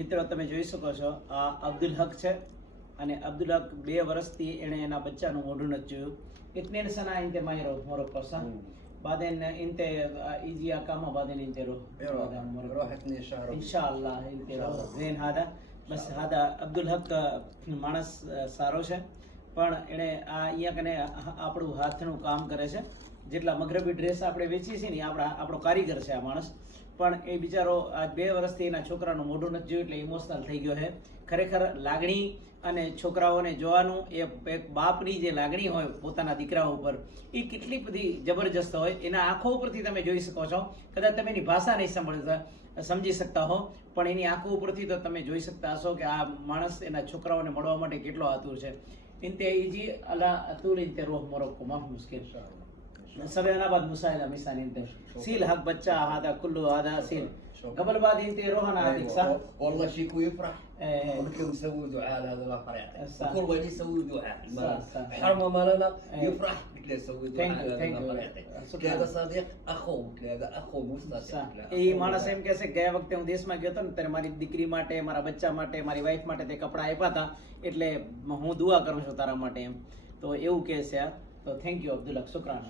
મિત્રો તમે જોઈ શકો છો આ અબ્દુલ હક છે અને અબ્દુલ હક 2 વર્ષથી એણે એના બચ્ચાનું મોઢું નથી જોયું. 2 سنة انت ما يروح موروكو صح؟ بعدين انت يجي اقامه بعدين انت روح 2 شهر ان شاء الله انت زين هذا بس هذا عبد الحق માણસ સારો છે પણ એણે આ અહીંયા કને આપણું હાથનું કામ કરે છે. જેટલા મગરબી ડ્રેસ આપણે વેચીએ છીએ ને આપણો કારીગર છે આ માણસ. પણ એ બિચારો આ 2 વર્ષથી એના છોકરાનું મોઢું નથી જોયું એટલે ઇમોશનલ થઈ ગયો છે. ખરેખર લાગણી અને છોકરાઓને જોવાનું એ એક બાપની જે લાગણી હોય પોતાના દીકરાઓ ઉપર એ કેટલી બધી જબરજસ્ત હોય. એના આંખો ઉપરથી તમે જોઈ શકો છો. કદાચ તમે એની ભાષા નહીં સમજી શકતા હો પણ એની આંખો ઉપરથી તો તમે જોઈ શકતા હશો કે આ માણસ એના છોકરાઓને મળવા માટે કેટલો આતુર છે. انت يجي على طول انت روح موروكو ما في مشكله سبع انا بعد مساعده مثلا انت سيل حق بچا هذا كله هذا سيل قبل بعد انت روح انا اعطيك صح والله شيكو يفرح ممكن نسوي دعاء لهذا الاخر يعطيك كل وين يسوي دعاء حرمه مالنا يفرح قلت له سوي دعاء لهذا الاخر يعطيك هذا صديق اخوك هذا اخو مو صديق એ માણસ એમ કહે છે ગયા વખતે હું દેશમાં ગયો હતો ને ત્યારે મારી દીકરી માટે મારા બચ્ચા માટે મારી વાઈફ માટે તે કપડા આપ્યા હતા એટલે હું દુઆ કરું છું તારા માટે એમ. તો એવું કહે છે. તો થેન્ક યુ અબ્દુલ હક. શુક્રાન.